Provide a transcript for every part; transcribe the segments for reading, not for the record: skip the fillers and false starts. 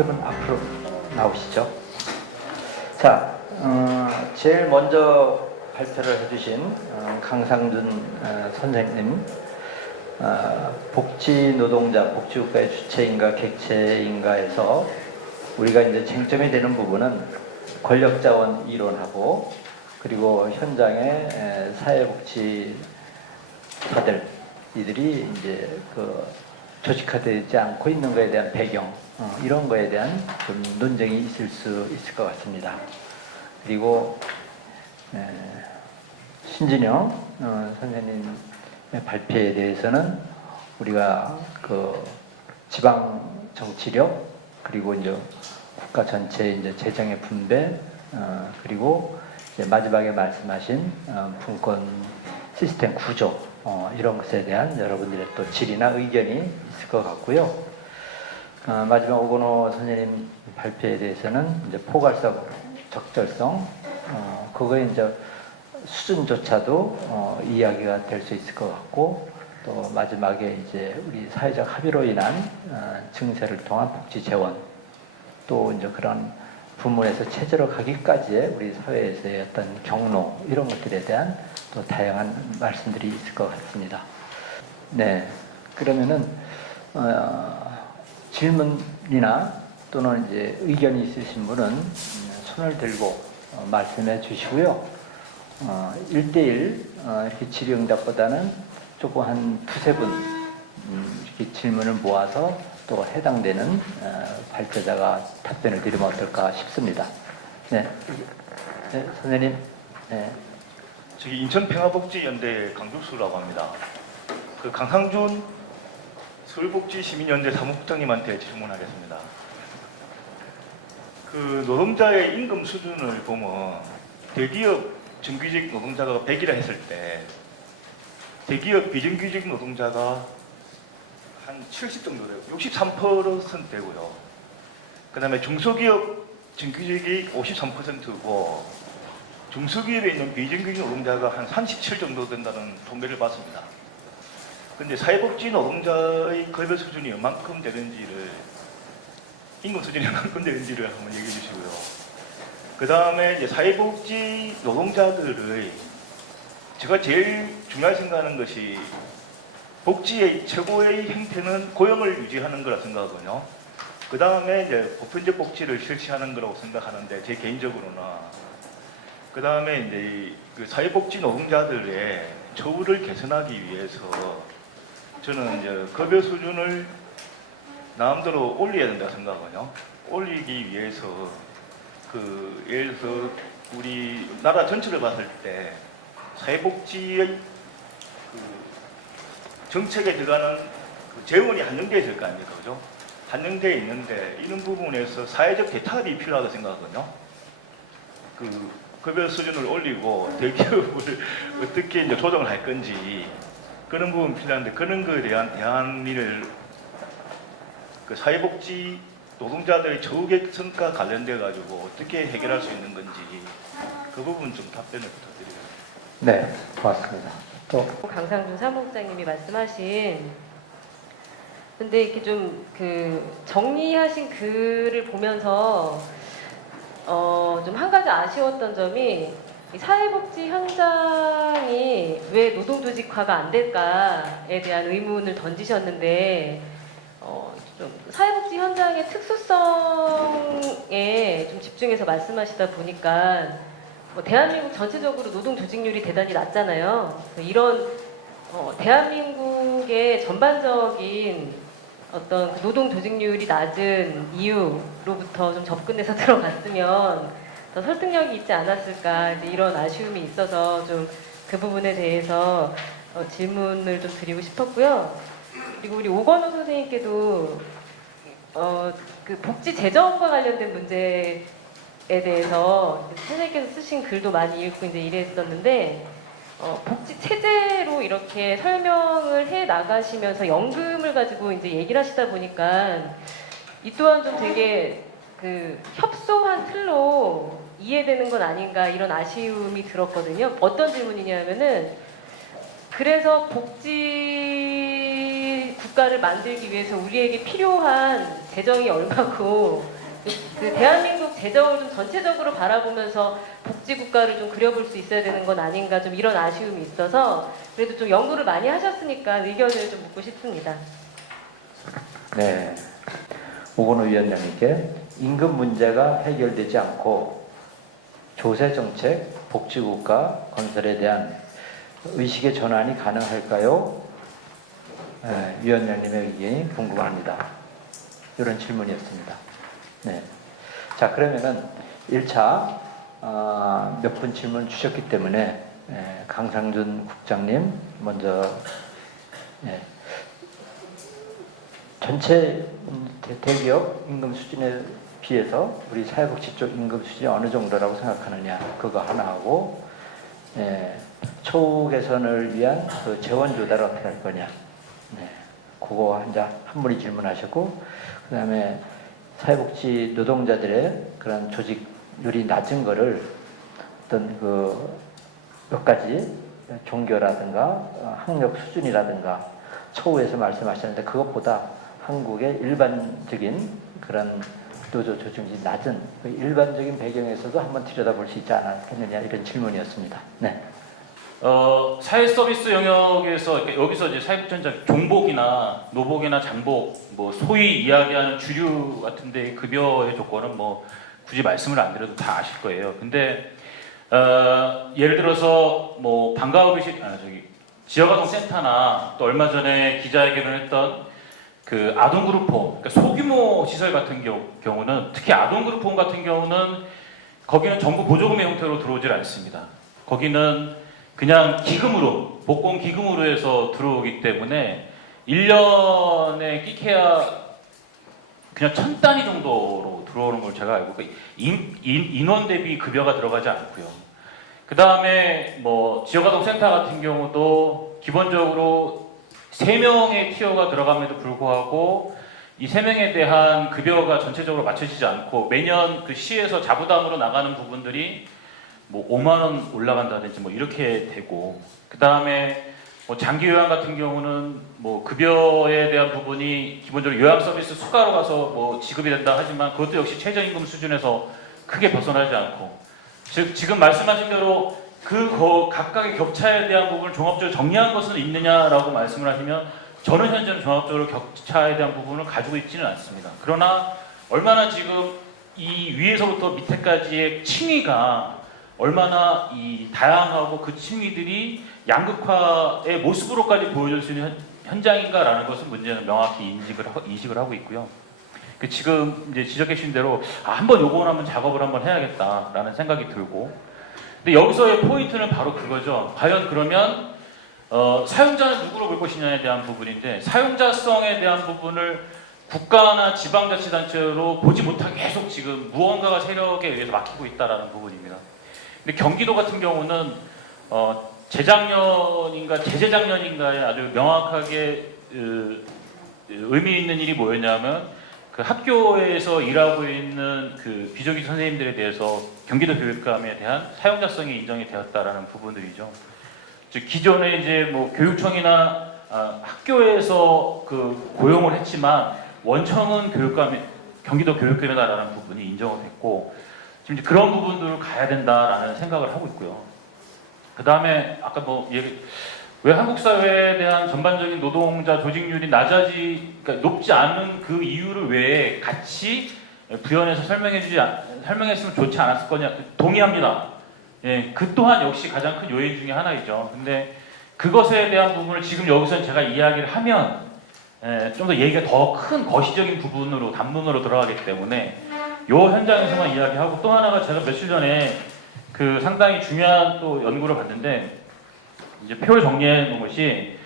세 분 앞으로 나오시죠. 자, 제일 먼저 발표를 해주신 강상준 선생님, 복지 노동자, 복지국가의 주체인가 객체인가에서 우리가 이제 쟁점이 되는 부분은 권력자원 이론하고 그리고 현장의 사회복지사들 이들이 이제 그 조직화되지 않고 있는 것에 대한 배경 이런 거에 대한 좀 논쟁이 있을 수 있을 것 같습니다. 그리고 신진영 선생님의 발표에 대해서는 우리가 그 지방 정치력 그리고 이제 국가 전체 이제 재정의 분배 그리고 이제 마지막에 말씀하신 분권 시스템 구조 이런 것에 대한 여러분들의 또 질의나 의견이 있을 것 같고요. 마지막 오건호 선생님 발표에 대해서는 이제 포괄성, 적절성 그거에 이제 수준조차도 이야기가 될 수 있을 것 같고 또 마지막에 이제 우리 사회적 합의로 인한 증세를 통한 복지 재원 또 이제 그런 부문에서 체제로 가기까지의 우리 사회에서의 어떤 경로 이런 것들에 대한 또 다양한 말씀들이 있을 것 같습니다. 네, 그러면은 질문이나 또는 이제 의견이 있으신 분은 손을 들고 말씀해 주시고요. 1대1 이렇게 질의응답보다는 조금 한 두세 분 이렇게 질문을 모아서 또 해당되는 발표자가 답변을 드리면 어떨까 싶습니다. 네, 네 선생님. 네. 저기 인천평화복지연대 강주수라고 합니다. 그 강상준 서울복지시민연대 사무국장님한테 질문하겠습니다. 그 노동자의 임금 수준을 보면 대기업 정규직 노동자가 100이라 했을 때 대기업 비정규직 노동자가 한 70 정도 돼요. 63% 되고요. 그 다음에 중소기업 정규직이 53%고 중소기업에 있는 비정규직 노동자가 한 37 정도 된다는 통계를 봤습니다. 그런데 사회복지 노동자의 급여 수준이 얼만큼 되는지를 임금 수준이 얼만큼 되는지를 한번 얘기해 주시고요. 그 다음에 이제 사회복지 노동자들의 제가 제일 중요하게 생각하는 것이 복지의 최고의 형태는 고용을 유지하는 거라 생각하거든요. 그 다음에 이제 보편적 복지를 실시하는 거라고 생각하는데 제 개인적으로는 그 다음에 이제 그 사회복지 노동자들의 처우를 개선하기 위해서 저는 이제 급여 수준을 나름대로 올려야 된다고 생각하거든요. 올리기 위해서 그 예를 들어서 우리 나라 전체를 봤을 때 사회복지의 그 정책에 들어가는 그 재원이 한정되어 있을 거 아닙니까, 그죠? 한정되어 있는데 이런 부분에서 사회적 대타협이 필요하다고 생각하거든요. 그 급여 수준을 올리고 대기업을 어떻게 이제 조정을 할 건지 그런 부분 필요한데 그런 거에 대한 대안을 그 사회복지 노동자들의 처우 개선과 관련돼 가지고 어떻게 해결할 수 있는 건지 그 부분 좀 답변을 부탁드립니다. 네, 고맙습니다. 또 강상준 사무국장님이 말씀하신 근데 이렇게 좀 그 정리하신 글을 보면서 좀 한 가지 아쉬웠던 점이 이 사회복지 현장이 왜 노동조직화가 안 될까에 대한 의문을 던지셨는데 좀 사회복지 현장의 특수성에 좀 집중해서 말씀하시다 보니까 뭐 대한민국 전체적으로 노동 조직률이 대단히 낮잖아요. 이런 대한민국의 전반적인 어떤 그 노동 조직률이 낮은 이유로부터 좀 접근해서 들어갔으면 더 설득력이 있지 않았을까 이제 이런 아쉬움이 있어서 좀 그 부분에 대해서 질문을 좀 드리고 싶었고요. 그리고 우리 오건호 선생님께도 그 복지 재정과 관련된 문제에 대해서 선생님께서 쓰신 글도 많이 읽고 이제 이랬었는데 복지 체제로 이렇게 설명을 해 나가시면서 연금을 가지고 이제 얘기를 하시다 보니까 이 또한 좀 되게 그 협소한 틀로 이해되는 건 아닌가 이런 아쉬움이 들었거든요. 어떤 질문이냐면은 그래서 복지 국가를 만들기 위해서 우리에게 필요한 재정이 얼마고 그 대한민국 재정을 좀 전체적으로 바라보면서 복지 국가를 좀 그려볼 수 있어야 되는 건 아닌가 좀 이런 아쉬움이 있어서 그래도 좀 연구를 많이 하셨으니까 의견을 좀 묻고 싶습니다. 네, 오건우 위원장님께 임금 문제가 해결되지 않고 조세정책, 복지국가 건설에 대한 의식의 전환이 가능할까요? 네, 위원장님의 의견이 궁금합니다. 이런 질문이었습니다. 네. 자, 그러면은 1차 몇 분 질문 주셨기 때문에 강상준 국장님 먼저 전체 대기업 임금 수준에 비해서 우리 사회복지 쪽 임금 수준이 어느 정도라고 생각하느냐 그거 하나 하고 처우 개선을 위한 그 재원 조달을 어떻게 할 거냐 그거 한 분이 질문하셨고 그 다음에 사회복지 노동자들의 그런 조직률이 낮은 거를 어떤 그 몇 가지 종교라든가 학력 수준이라든가 처우에서 말씀하셨는데 그것보다 한국의 일반적인 그런 노조 조직률이 낮은 그 일반적인 배경에서도 한번 들여다볼 수 있지 않았겠느냐 이런 질문이었습니다. 네. 사회 서비스 영역에서 여기서 이제 사회복지원장 종복이나 노복이나 잠복, 뭐 소위 이야기하는 주류 같은데 급여의 조건은 뭐 굳이 말씀을 안 드려도 다 아실 거예요. 근데 예를 들어서 뭐 방과후식 지역아동 센터나 또 얼마 전에 기자회견을 했던 그 아동그룹홈, 그러니까 소규모 시설 같은 경우는 특히 아동그룹홈 같은 경우는 거기는 정부 보조금의 형태로 들어오질 않습니다. 거기는 그냥 기금으로, 복권 기금으로 해서 들어오기 때문에 1년에 끼케야 그냥 1000단위 정도로 들어오는 걸 제가 알고 인원 대비 급여가 들어가지 않고요. 그 다음에 뭐 지역아동 센터 같은 경우도 기본적으로 3명의 티어가 들어감에도 불구하고 이 3명에 대한 급여가 전체적으로 맞춰지지 않고 매년 그 시에서 자부담으로 나가는 부분들이 뭐 5만 원 올라간다든지 뭐 이렇게 되고 그 다음에 뭐 장기 요양 같은 경우는 뭐 급여에 대한 부분이 기본적으로 요양 서비스 수가로 가서 뭐 지급이 된다 하지만 그것도 역시 최저임금 수준에서 크게 벗어나지 않고 즉 지금 말씀하신 대로 그 각각의 격차에 대한 부분을 종합적으로 정리한 것은 있느냐라고 말씀을 하시면 저는 현재는 종합적으로 격차에 대한 부분을 가지고 있지는 않습니다. 그러나 얼마나 지금 이 위에서부터 밑에까지의 층위가 얼마나 이 다양하고 그 층위들이 양극화의 모습으로까지 보여줄 수 있는 현장인가라는 것은 문제는 명확히 인식을 하고 있고요. 지금 이제 지적해 주신 대로 한번 요거는 한번 작업을 한번 해야겠다라는 생각이 들고 근데 여기서의 포인트는 바로 그거죠. 과연 그러면 사용자는 누구로 볼 것이냐에 대한 부분인데 사용자성에 대한 부분을 국가나 지방자치단체로 보지 못하게 계속 지금 무언가가 세력에 의해서 막히고 있다는 부분입니다. 근데 경기도 같은 경우는 재작년인가 재재작년인가에 아주 명확하게 의미 있는 일이 뭐였냐면 그 학교에서 일하고 있는 그 비정규직 선생님들에 대해서 경기도 교육감에 대한 사용자성이 인정이 되었다라는 부분들이죠. 즉 기존에 이제 뭐 교육청이나 학교에서 그 고용을 했지만 원청은 경기도 교육감이다라는 부분이 인정을 됐고 지금 이제 그런 부분들을 가야 된다라는 생각을 하고 있고요. 그 다음에 아까 왜 한국 사회에 대한 전반적인 노동자 조직률이 그러니까 높지 않은 그 이유를 왜 같이 부연해서 설명했으면 좋지 않았을 거냐 동의합니다. 예, 그 또한 역시 가장 큰 요인 중에 하나이죠. 근데 그것에 대한 부분을 지금 여기서 제가 이야기를 하면 좀 더 얘기가 더 큰 거시적인 부분으로 단문으로 들어가기 때문에 이 현장에서만 이야기하고 또 하나가 제가 며칠 전에 그 상당히 중요한 또 연구를 봤는데 이제 표를 정리해 놓은 것이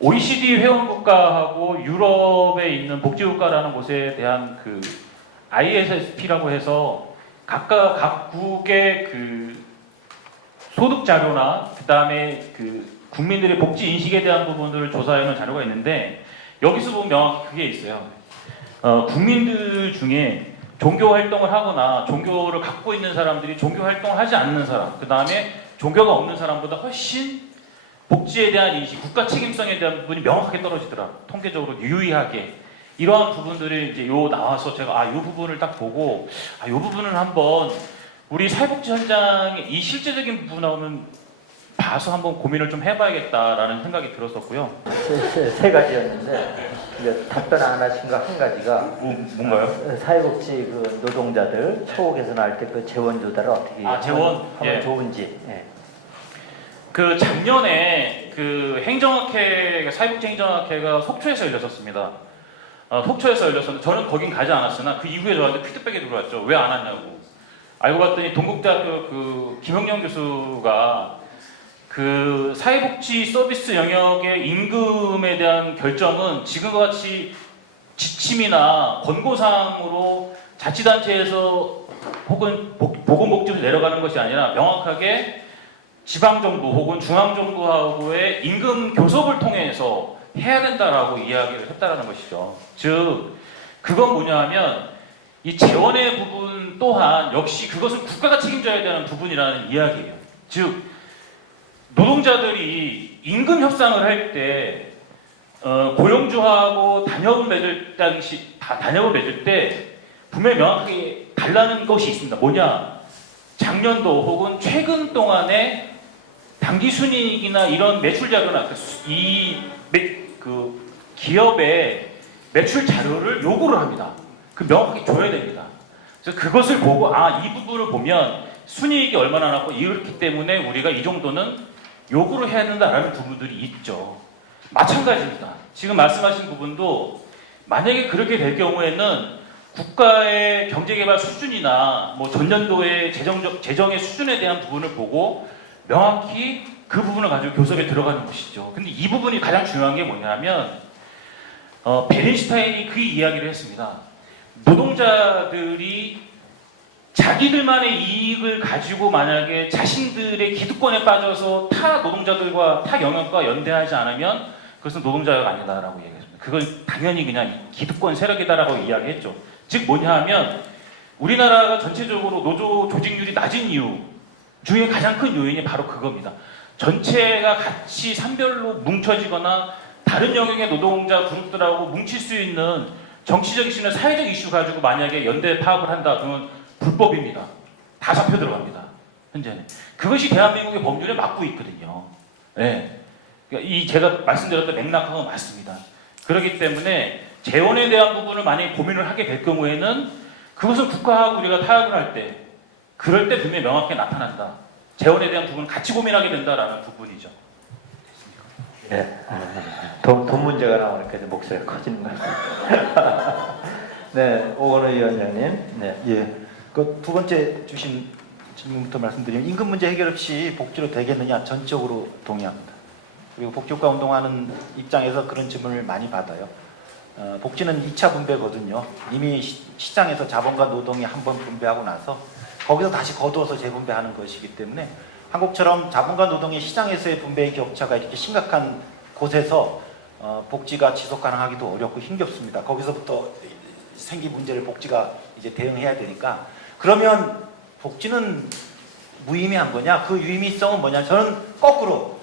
OECD 회원 국가하고 유럽에 있는 복지국가라는 곳에 대한 그 ISSP라고 해서 각국의 그 소득 자료나 그 다음에 그 국민들의 복지 인식에 대한 부분들을 조사해 놓은 자료가 있는데 여기서 보면 명확히 그게 있어요. 국민들 중에 종교 활동을 하거나 종교를 갖고 있는 사람들이 종교 활동을 하지 않는 사람, 그 다음에 종교가 없는 사람보다 훨씬 복지에 대한 인식, 국가 책임성에 대한 부분이 명확하게 떨어지더라. 통계적으로 유의하게. 이러한 부분들이 이제 나와서 제가 이 부분을 딱 보고 이 부분을 한번 우리 사회복지 현장에 이 실제적인 부분 나오면 봐서 한번 고민을 좀 해봐야겠다라는 생각이 들었었고요. 세 가지였는데 이제 답변 안 하신 거 한 가지가 뭔가요? 사회복지 그 노동자들 초옥에서 나올 때 그 재원 조달을 어떻게 재원? 하면 예. 좋은지. 예. 그 작년에 그 행정학회, 사회복지 행정학회가 속초에서 열렸었습니다. 속초에서 열렸었는데 저는 거긴 가지 않았으나 그 이후에 저한테 피드백이 들어왔죠. 왜 안 왔냐고. 알고 봤더니 동국대학교 그 김영경 교수가 그 사회복지 서비스 영역의 임금에 대한 결정은 지금과 같이 지침이나 권고사항으로 자치단체에서 혹은 보건복지부에서 내려가는 것이 아니라 명확하게 지방정부 혹은 중앙정부하고의 임금 교섭을 통해서 해야 된다라고 이야기를 했다라는 것이죠. 즉, 그건 뭐냐 하면 이 재원의 부분 또한 역시 그것은 국가가 책임져야 되는 부분이라는 이야기예요. 즉, 노동자들이 임금 협상을 할 때 고용주하고 단협을 맺을 때 분명히 명확하게 달라는 것이 있습니다. 뭐냐? 작년도 혹은 최근 동안에 당기 순이익이나 이런 매출 자료나 그 기업의 매출 자료를 요구를 합니다. 그 명확하게 줘야 됩니다. 그래서 그것을 보고 이 부분을 보면 순이익이 얼마나 났고 이렇기 때문에 우리가 이 정도는 요구를 해야 된다라는 부분들이 있죠. 마찬가지입니다. 지금 말씀하신 부분도 만약에 그렇게 될 경우에는 국가의 경제개발 수준이나 뭐 전년도의 재정의 수준에 대한 부분을 보고 명확히 그 부분을 가지고 교섭에 들어가는 것이죠. 근데 이 부분이 가장 중요한 게 뭐냐면 베른슈타인이 그 이야기를 했습니다. 노동자들이 자기들만의 이익을 가지고 만약에 자신들의 기득권에 빠져서 타 노동자들과 타 영역과 연대하지 않으면 그것은 노동자가 아니다라고 얘기했습니다. 그건 당연히 그냥 기득권 세력이다라고 이야기했죠. 즉 뭐냐 하면 우리나라가 전체적으로 노조 조직률이 낮은 이유 중에 가장 큰 요인이 바로 그겁니다. 전체가 같이 산별로 뭉쳐지거나 다른 영역의 노동자 그룹들하고 뭉칠 수 있는 정치적 이슈나 사회적 이슈 가지고 만약에 연대 파업을 한다 그러면 불법입니다. 다 잡혀 들어갑니다. 현재는. 그것이 대한민국의 법률에 맞고 있거든요. 네. 그러니까 제가 말씀드렸던 맥락하고 맞습니다. 그렇기 때문에 재원에 대한 부분을 만약에 고민을 하게 될 경우에는 그것은 국가하고 우리가 타협을 할 때 그럴 때 분명히 명확하게 나타난다. 재원에 대한 부분을 같이 고민하게 된다라는 부분이죠. 네. 돈 문제가 나오니까 이제 목소리가 커지는 것 같아요. 네, 오건호 위원장님. 네. 예. 그 두 번째 주신 질문부터 말씀드리면 임금 문제 해결 없이 복지로 되겠느냐 전적으로 동의합니다. 그리고 복지국가 운동하는 입장에서 그런 질문을 많이 받아요. 복지는 2차 분배거든요. 이미 시장에서 자본과 노동이 한번 분배하고 나서 거기서 다시 거두어서 재분배하는 것이기 때문에 한국처럼 자본과 노동의 시장에서의 분배의 격차가 이렇게 심각한 곳에서 복지가 지속 가능하기도 어렵고 힘겹습니다. 거기서부터 생긴 문제를 복지가 이제 대응해야 되니까 그러면 복지는 무의미한 거냐? 그 유의미성은 뭐냐? 저는 거꾸로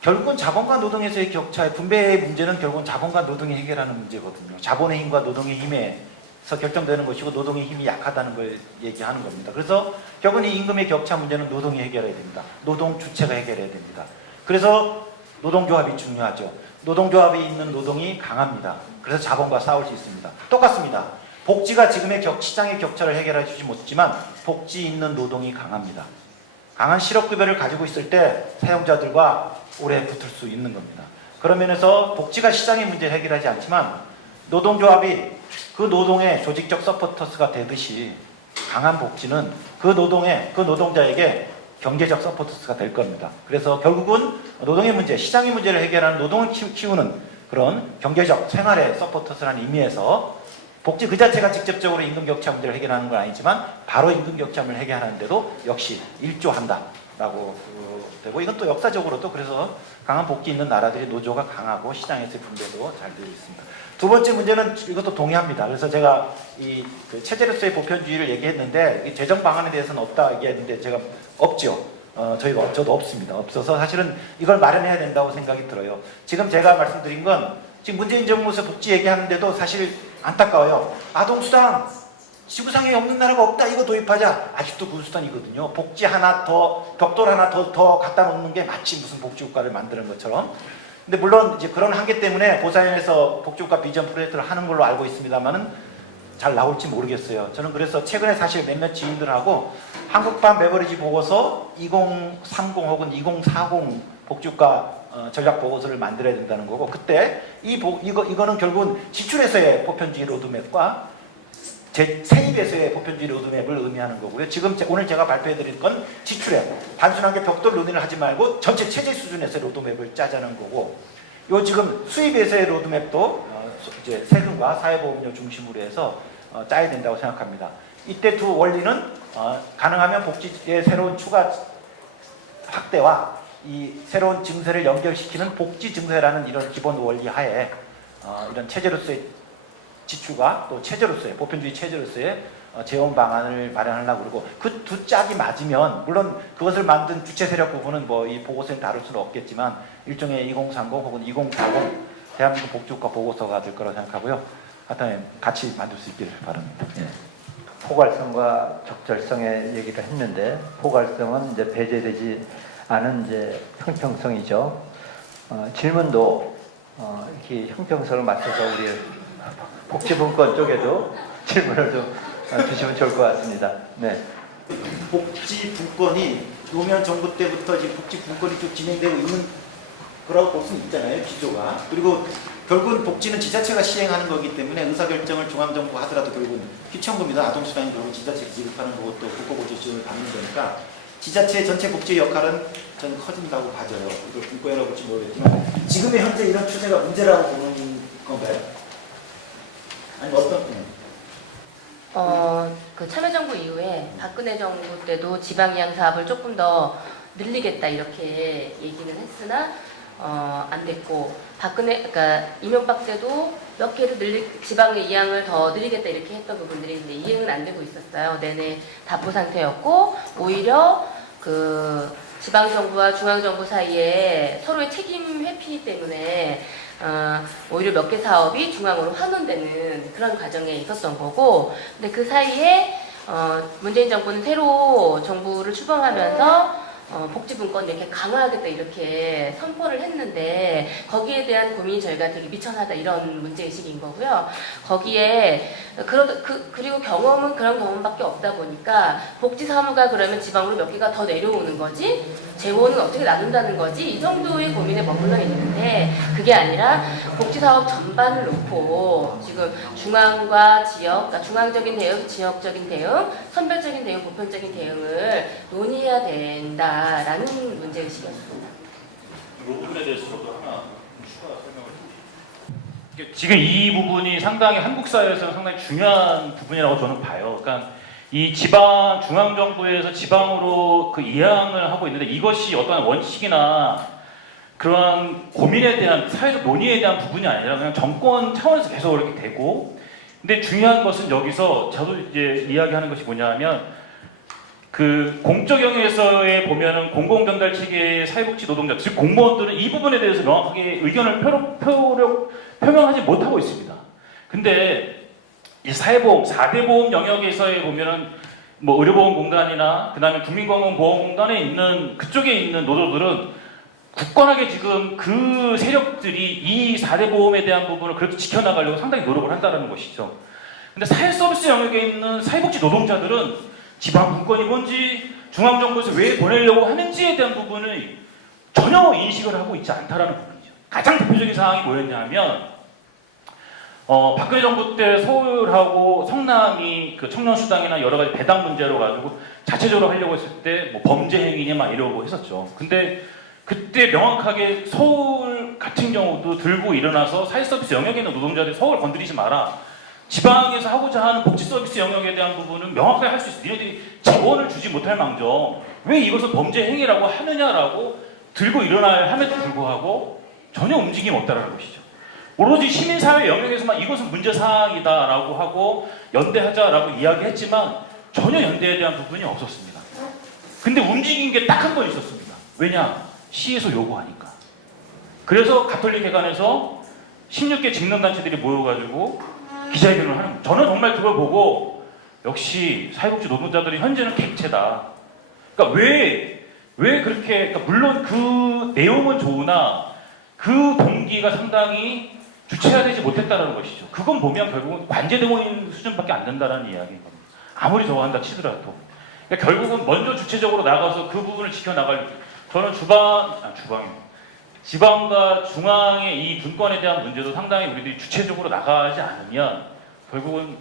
결국은 자본과 노동에서의 격차의 분배의 문제는 결국은 자본과 노동이 해결하는 문제거든요. 자본의 힘과 노동의 힘에서 결정되는 것이고 노동의 힘이 약하다는 걸 얘기하는 겁니다. 그래서 결국은 이 임금의 격차 문제는 노동이 해결해야 됩니다. 노동 주체가 해결해야 됩니다. 그래서 노동조합이 중요하죠. 노동조합이 있는 노동이 강합니다. 그래서 자본과 싸울 수 있습니다. 똑같습니다. 복지가 지금의 시장의 격차를 해결해 주지 못했지만 복지 있는 노동이 강합니다. 강한 실업급여를 가지고 있을 때 사용자들과 오래 붙을 수 있는 겁니다. 그런 면에서 복지가 시장의 문제를 해결하지 않지만 노동조합이 그 노동의 조직적 서포터스가 되듯이 강한 복지는 그 노동자에게 경제적 서포터스가 될 겁니다. 그래서 결국은 노동의 문제, 시장의 문제를 해결하는 노동을 키우는 그런 경제적 생활의 서포터스라는 의미에서 복지 그 자체가 직접적으로 임금격차 문제를 해결하는 건 아니지만 바로 임금격차 문제를 해결하는데도 역시 일조한다라고 되고 이건 또 역사적으로도 그래서 강한 복지 있는 나라들이 노조가 강하고 시장에서의 분배도 잘 되어 있습니다. 두 번째 문제는 이것도 동의합니다. 그래서 제가 그 체제로서의 보편주의를 얘기했는데 이 재정 방안에 대해서는 없다 얘기했는데 제가 없죠. 저도 없습니다. 없어서 사실은 이걸 마련해야 된다고 생각이 들어요. 지금 제가 말씀드린 건 지금 문재인 정부에서 복지 얘기하는데도 사실 안타까워요. 아동수당 지구상에 없는 나라가 없다. 이거 도입하자. 아직도 군수단이거든요. 복지 하나 더, 벽돌 하나 더 갖다 놓는 게 마치 무슨 복지국가를 만드는 것처럼. 근데 물론 이제 그런 한계 때문에 보사연에서 복지국가 비전 프로젝트를 하는 걸로 알고 있습니다만은 잘 나올지 모르겠어요. 저는 그래서 최근에 사실 몇몇 지인들하고 한국판 베버리지 보고서 2030 혹은 2040 복지국가 전략 보고서를 만들어야 된다는 거고, 그때 이거는 결국은 지출에서의 보편주의 로드맵과 세입에서의 보편주의 로드맵을 의미하는 거고요. 지금 오늘 제가 발표해드릴 건 지출에 단순하게 벽돌 논의를 하지 말고 전체 체제 수준에서의 로드맵을 짜자는 거고, 요 지금 수입에서의 로드맵도 이제 세금과 사회보험료 중심으로 해서 짜야 된다고 생각합니다. 이때 두 원리는 가능하면 복지의 새로운 추가 확대와 이 새로운 증세를 연결시키는 복지 증세라는 이런 기본 원리 하에 이런 체제로서의 지출과 또 체제로서의 보편주의 체제로서의 재원 방안을 마련하려고 그러고, 그 두 짝이 맞으면 물론 그것을 만든 주체 세력 부분은 뭐 이 보고서에 다룰 수는 없겠지만 일종의 2030 혹은 2040 대한민국 복지국가 보고서가 될 거라고 생각하고요. 하여튼 같이 만들 수 있기를 바랍니다. 예. 포괄성과 적절성의 얘기를 했는데, 포괄성은 이제 배제되지 않은 이제 형평성이죠. 질문도 이렇게 형평성을 맞춰서 우리 복지분권 쪽에도 질문을 좀 주시면 좋을 것 같습니다. 네. 복지분권이 노무현 정부 때부터 지금 복지분권이 쭉 진행되고 있는 거라고 볼 수는 있잖아요, 기조가. 그리고 결국은 복지는 지자체가 시행하는 거기 때문에 의사결정을 중앙정부가 하더라도 결국은 피청금이나 아동수당이 결국 지자체가 지급하는 거고 또 국고보조 지원을 받는 거니까 지자체 전체 복지의 역할은 저는 커진다고 봐져요. 이걸 분권이라고 볼지 모르겠지만 지금의 현재 이런 추세가 문제라고 보는 건가요? 아니 어떤? 그 참여정부 이후에 박근혜 정부 때도 지방이양 사업을 조금 더 늘리겠다 이렇게 얘기는 했으나 안 됐고, 그러니까 이명박 때도 몇 개를 지방의 이양을 더 늘리겠다 이렇게 했던 부분들이 있는데 이행은 안 되고 있었어요. 내내 답보 상태였고, 오히려 그 지방정부와 중앙정부 사이에 서로의 책임 회피 때문에 오히려 몇 개 사업이 중앙으로 환원되는 그런 과정에 있었던 거고, 근데 그 사이에 문재인 정부는 새로 정부를 출범하면서 복지분권 이렇게 강화하겠다 이렇게 선포를 했는데, 거기에 대한 고민이 저희가 되게 미천하다 이런 문제의식인 거고요. 거기에 그리고 경험은 그런 경험밖에 없다 보니까 복지사무가 그러면 지방으로 몇 개가 더 내려오는 거지, 재원은 어떻게 나눈다는 거지, 이 정도의 고민에 머물러 있는데, 그게 아니라 복지사업 전반을 놓고 지금 중앙과 지역, 그러니까 중앙적인 대응, 지역적인 대응, 선별적인 대응, 보편적인 대응을 논의해야 된다라는 문제의식이었습니다. 이 부분에 대해서도 하나 추가 설명을 드릴게요. 지금 이 부분이 상당히 한국 사회에서는 상당히 중요한 부분이라고 저는 봐요. 그러니까 이 지방 중앙정부에서 지방으로 그 이양을 하고 있는데, 이것이 어떤 원칙이나 그러한 고민에 대한 사회적 논의에 대한 부분이 아니라 그냥 정권 차원에서 계속 그렇게 되고, 근데 중요한 것은 여기서 저도 이제 이야기하는 것이 뭐냐면, 그 공적 영역에서의 보면은 공공전달 체계의 사회복지 노동자, 즉 공무원들은 이 부분에 대해서 명확하게 의견을 표명하지 못하고 있습니다. 근데 이 사회보험, 4대 보험 영역에서의 보면은 뭐 의료보험공단이나 그 다음에 국민건강보험공단에 있는 그쪽에 있는 노조들은 굳건하게 지금 그 세력들이 이 4대 보험에 대한 부분을 그래도 지켜나가려고 상당히 노력을 한다는 것이죠. 근데 사회서비스 영역에 있는 사회복지 노동자들은 지방분권이 뭔지, 중앙정부에서 왜 보내려고 하는지에 대한 부분을 전혀 인식을 하고 있지 않다라는 부분이죠. 가장 대표적인 상황이 뭐였냐 하면, 박근혜 정부 때 서울하고 성남이 그 청년수당이나 여러 가지 배당 문제로 가지고 자체적으로 하려고 했을 때 뭐 범죄 행위냐 막 이러고 했었죠. 근데 그때 명확하게 서울 같은 경우도 들고 일어나서 사회서비스 영역에 있는 노동자들이 서울 건드리지 마라. 지방에서 하고자 하는 복지 서비스 영역에 대한 부분은 명확하게 할 수 있어. 니네들이 재원을 주지 못할 망정 왜 이것을 범죄 행위라고 하느냐라고 들고 일어나야 함에도 불구하고 전혀 움직임이 없다라는 것이죠. 오로지 시민사회 영역에서만 이것은 문제사항이다라고 하고 연대하자라고 이야기했지만 전혀 연대에 대한 부분이 없었습니다. 근데 움직인 게 딱 한 번 있었습니다. 왜냐? 시에서 요구하니까. 그래서 가톨릭회관에서 16개 직능단체들이 모여가지고 기자회견을 하는 거예요. 저는 정말 그걸 보고 역시 사회복지 노동자들이 현재는 객체다. 그러니까 왜 그렇게, 그러니까 물론 그 내용은 좋으나 그 동기가 상당히 주체화되지 못했다는 것이죠. 그건 보면 결국은 관제대모인 수준밖에 안 된다는 이야기인 겁니다. 아무리 저거 한다 치더라도. 그러니까 결국은 먼저 주체적으로 나가서 그 부분을 지켜나갈, 저는 지방과 중앙의 이 분권에 대한 문제도 상당히 우리들이 주체적으로 나가지 않으면 결국은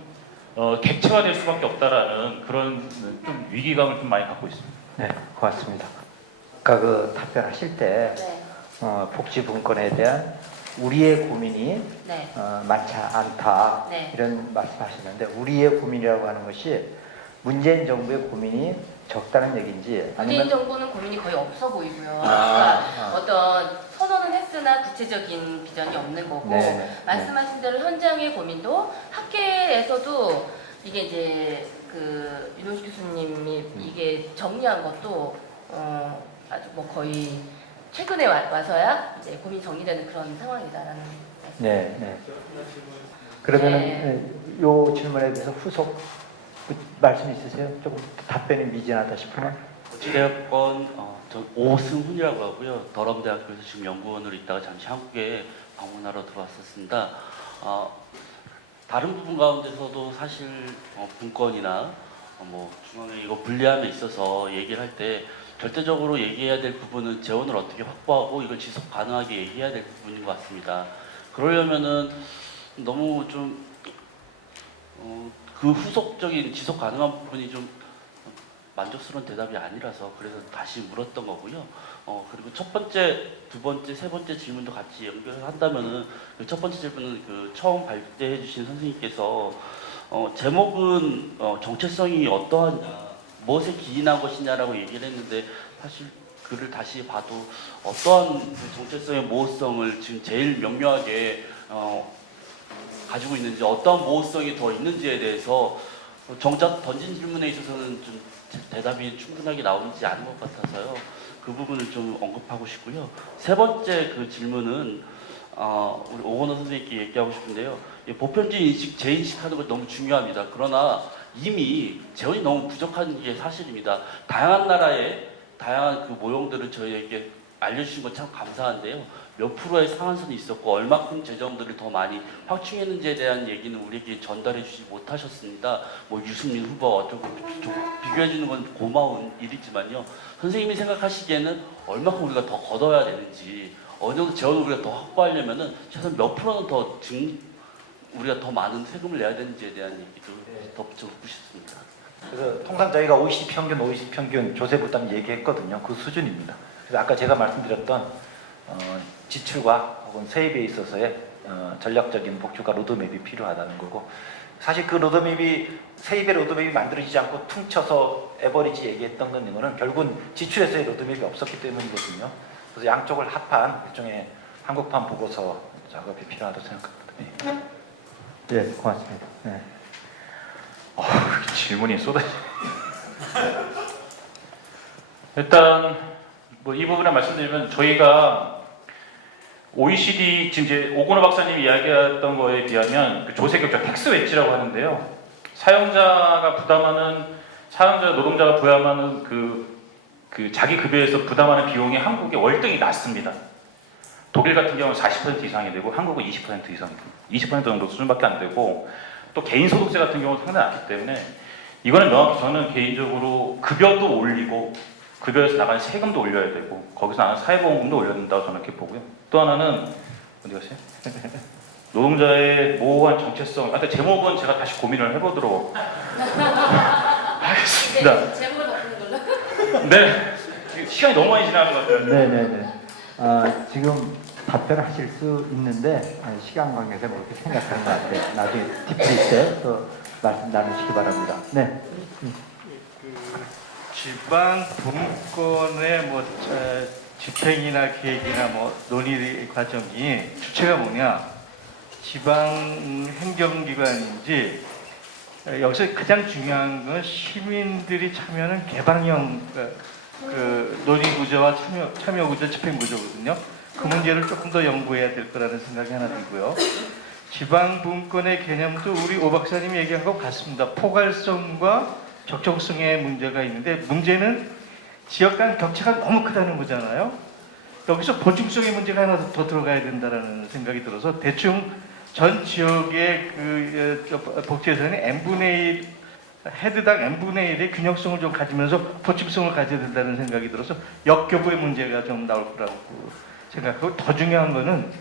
객체화될 수밖에 없다라는 그런 좀 위기감을 좀 많이 갖고 있습니다. 네, 고맙습니다. 아까 그 답변하실 때 네. 복지 분권에 대한 우리의 고민이 네. 많지 않다 네. 이런 말씀하셨는데 우리의 고민이라고 하는 것이 문재인 정부의 고민이 적다는 얘기인지 문재인 아니면 정부는 고민이 거의 없어 보이고요. 그러니까 어떤 선언은 했으나 구체적인 비전이 없는 거고 네, 말씀하신 대로 현장의 고민도 학계에서도 이게 이제 그 윤호식 교수님이 이게 정리한 것도 아주 뭐 거의 최근에 와서야 이제 고민 정리되는 그런 상황이다라는 말씀. 네, 네. 그러면은 네. 요 질문에 대해서 후속 말씀 있으세요? 조금 답변이 미진하다 싶으면 어찌되었건 전 오승훈이라고 하고요. 더럼대학교에서 지금 연구원으로 있다가 잠시 한국에 방문하러 들어왔었습니다. 다른 부분 가운데서도 사실 분권이나 뭐 중앙에 이거 분리함에 있어서 얘기를 할 때 절대적으로 얘기해야 될 부분은 재원을 어떻게 확보하고 이걸 지속 가능하게 얘기해야 될 부분인 것 같습니다. 그러려면은 너무 좀 그 후속적인 지속 가능한 부분이 좀 만족스러운 대답이 아니라서 그래서 다시 물었던 거고요. 그리고 첫 번째, 두 번째, 세 번째 질문도 같이 연결을 한다면은 그 첫 번째 질문은 그 처음 발제해 주신 선생님께서 제목은 정체성이 어떠하냐, 무엇에 기인한 것이냐라고 얘기를 했는데 사실 글을 다시 봐도 어떠한 그 정체성의 모호성을 지금 제일 명료하게 가지고 있는지 어떠한 모호성이 더 있는지에 대해서 정작 던진 질문에 있어서는 좀 대답이 충분하게 나오지 않은 것 같아서요. 그 부분을 좀 언급하고 싶고요. 세 번째 그 질문은 우리 오건호 선생님께 얘기하고 싶은데요. 보편주의 인식, 재인식하는 것 너무 중요합니다. 그러나 이미 재원이 너무 부족한 게 사실입니다. 다양한 나라의 다양한 그 모형들을 저희에게 알려주신 건 참 감사한데요. 몇 프로의 상한선이 있었고 얼마큼 재정들을 더 많이 확충했는지에 대한 얘기는 우리에게 전달해 주지 못하셨습니다. 뭐 유승민 후보와 어쩌고 비교해 주는 건 고마운 일이지만요. 선생님이 생각하시기에는 얼마큼 우리가 더 걷어야 되는지 어느 정도 재원을 우리가 더 확보하려면은 최소한 몇 프로는 더 우리가 더 많은 세금을 내야 되는지에 대한 얘기도 덧붙여 묻고 싶습니다. 그래서 통상 저희가 OECD 평균 조세 부담 얘기했거든요. 그 수준입니다. 그래서 아까 제가 말씀드렸던 지출과 혹은 세입에 있어서의 전략적인 복지과 로드맵이 필요하다는 거고 사실 그 로드맵이 세입의 로드맵이 만들어지지 않고 퉁쳐서 에버리지 얘기했던 거는 결국은 지출에서의 로드맵이 없었기 때문이거든요. 그래서 양쪽을 합한 일종의 한국판 보고서 작업이 필요하다고 생각합니다. 네, 고맙습니다. 네. 질문이 쏟아져. 일단 뭐 이 부분에 말씀드리면 저희가 OECD 지금 이제 오건호 박사님이 이야기했던 거에 비하면 그 조세 격차 텍스 웨지라고 하는데요. 사용자가 노동자가 부담하는 그 자기 급여에서 부담하는 비용이 한국의 월등히 낮습니다. 독일 같은 경우는 40% 이상이 되고 한국은 20% 이상, 20% 정도 수준밖에 안 되고 또 개인 소득세 같은 경우는 상당히 낮기 때문에 이거는 명확히 저는 개인적으로 급여도 올리고 급여에서 나가는 세금도 올려야 되고 거기서 나가는 사회보험금도 올려야 된다고 저는 이렇게 보고요. 또 하나는 어디 갔어요? 노동자의 모호한 정체성. 하여튼 제목은 제가 다시 고민을 해보도록 하겠습니다. 제목을 바꾸는 걸로. 네, 시간이 너무 많이 지나는 것 같아요. 네네네. 지금 답변하실 수 있는데 시간 관계에서 뭐 이렇게 생각하는 것 같아요. 나중에 디프리 때 또 말씀 나누시기 바랍니다. 네. 지방 분권의 뭐 집행이나 계획이나 뭐 논의 과정이 주체가 뭐냐? 지방 행정기관인지 여기서 가장 중요한 건 시민들이 참여하는 개방형 논의 구조와 참여 구조, 집행 구조거든요. 그 문제를 조금 더 연구해야 될 거라는 생각이 하나 들고요. 지방 분권의 개념도 우리 오 박사님이 얘기한 것 같습니다. 포괄성과 적정성의 문제가 있는데 문제는 지역 간 격차가 너무 크다는 거잖아요. 여기서 보충성의 문제가 하나 더 들어가야 된다는 생각이 들어서 대충 전 지역의 복지에서는 n분의 1, 헤드당 n분의 1의 균형성을 좀 가지면서 보충성을 가져야 된다는 생각이 들어서 역교부의 문제가 좀 나올 거라고 생각하고, 더 중요한 거는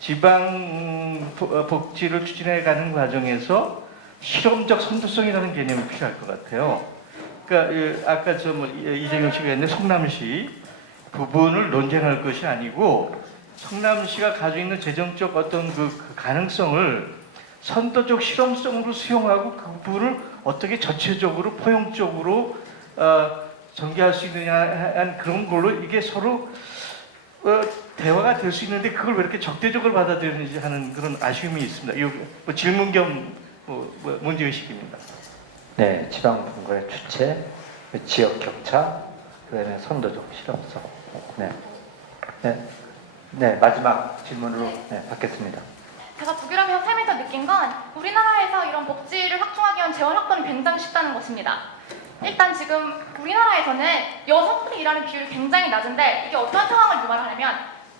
지방 복지를 추진해 가는 과정에서 실험적 선도성이라는 개념이 필요할 것 같아요. 그러니까 아까 이재경 씨가 했는데 성남시 부분을 논쟁할 것이 아니고 성남시가 가지고 있는 재정적 어떤 그 가능성을 선도적 실험성으로 수용하고 그 부분을 어떻게 전체적으로 포용적으로 전개할 수 있느냐 한 그런 걸로 이게 서로 대화가 될 수 있는데 그걸 왜 이렇게 적대적으로 받아들이는지 하는 그런 아쉬움이 있습니다. 이거 질문 겸 문제의식입니다. 네, 지방 분권의 주체, 지역 격차, 그다음에 선도적 실험성. 네, 네, 네, 마지막 질문으로 받겠습니다. 제가 북유럽에서 살면서 느낀 건 우리나라에서 이런 복지를 확충하기 위한 재원 확보는 굉장히 쉽다는 것입니다. 일단 지금 우리나라에서는 여성들이 일하는 비율이 굉장히 낮은데 이게 어떤 상황을 유발하냐면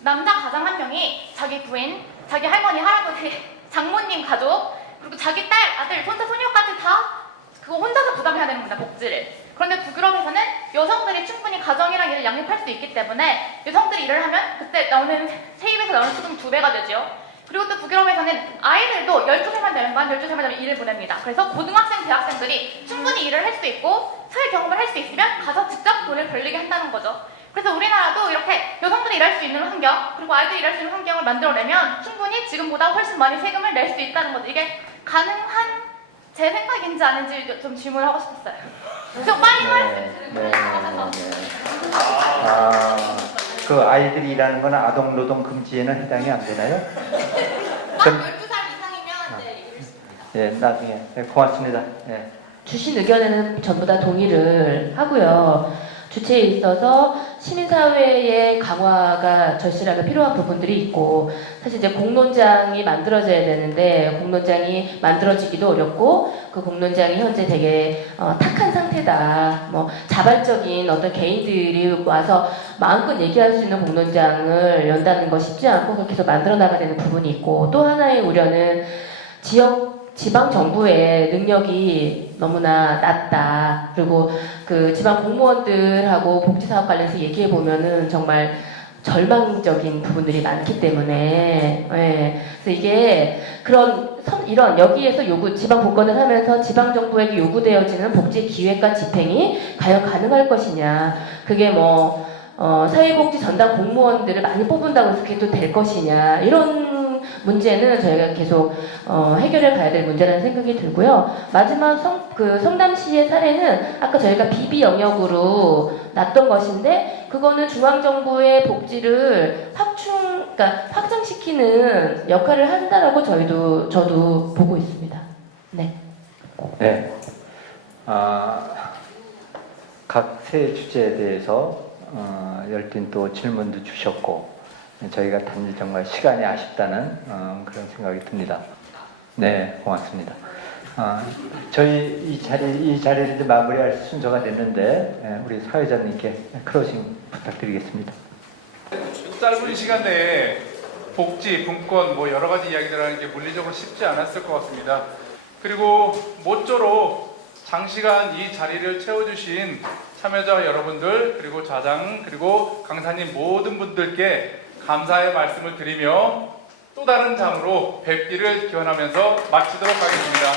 남자 가장 한 명이 자기 부인, 자기 할머니, 할아버지, 장모님 가족, 그리고 자기 딸, 아들, 손자, 손녀까지 다 그거 혼자서 부담해야 되는 겁니다, 복지를. 그런데 북유럽에서는 여성들이 충분히 가정이랑 일을 양립할 수 있기 때문에 여성들이 일을 하면 그때 나오는 세입에서 나오는 소득이 2배가 되죠. 그리고 또 북유럽에서는 아이들도 12살만 되면 12살만 되면 일을 보냅니다. 그래서 고등학생, 대학생들이 충분히 일을 할 수 있고 사회 경험을 할 수 있으면 가서 직접 돈을 벌리게 한다는 거죠. 그래서 우리나라도 이렇게 여성들이 일할 수 있는 환경, 그리고 아이들이 일할 수 있는 환경을 만들어내면 충분히 지금보다 훨씬 많이 세금을 낼 수 있다는 거죠. 이게 가능한 제 생각인지 아닌지 좀 질문을 하고 싶었어요. 좀 빨리 말씀해주세요. 그 아이들이 일하는 건 아동 노동 금지에는 해당이 안 되나요? 만 12살 이상이면 네, 이럴 수 있습니다. 네, 나중에. 네, 고맙습니다. 네. 주신 의견에는 전부 다 동의를 하고요. 주체에 있어서 시민사회의 강화가 절실하게 필요한 부분들이 있고, 사실 이제 공론장이 만들어져야 되는데 공론장이 만들어지기도 어렵고, 그 공론장이 현재 되게 탁한 상태다. 뭐 자발적인 어떤 개인들이 와서 마음껏 얘기할 수 있는 공론장을 연다는 거 쉽지 않고 그렇게 해서 만들어 나가야 되는 부분이 있고, 또 하나의 우려는 지방 정부의 능력이 너무나 낮다. 그리고 그 지방 공무원들하고 복지사업 관련해서 얘기해 보면은 정말 절망적인 부분들이 많기 때문에, 그래서 이게 이런 여기에서 지방 복권을 하면서 지방 정부에게 요구되어지는 복지 기획과 집행이 과연 가능할 것이냐, 그게 사회복지 전담 공무원들을 많이 뽑은다고 해서 그게 또 될 것이냐, 이런 문제는 저희가 계속 해결해 가야 될 문제라는 생각이 들고요. 마지막 성남시의 사례는 아까 저희가 비비 영역으로 놨던 것인데, 그거는 중앙정부의 복지를 확장시키는 역할을 한다라고 저도 보고 있습니다. 네. 네. 각 세 주제에 대해서 열띤 또 질문도 주셨고, 저희가 단지 정말 시간이 아쉽다는 그런 생각이 듭니다. 네, 고맙습니다. 저희 이 자리를 이제 마무리할 순서가 됐는데, 우리 사회자님께 클로징 부탁드리겠습니다. 짧은 시간 내에 복지, 분권, 여러 가지 이야기를 하는 게 물리적으로 쉽지 않았을 것 같습니다. 그리고 모쪼록 장시간 이 자리를 채워주신 참여자 여러분들, 그리고 좌장, 그리고 강사님 모든 분들께 감사의 말씀을 드리며 또 다른 장으로 뵙기를 기원하면서 마치도록 하겠습니다.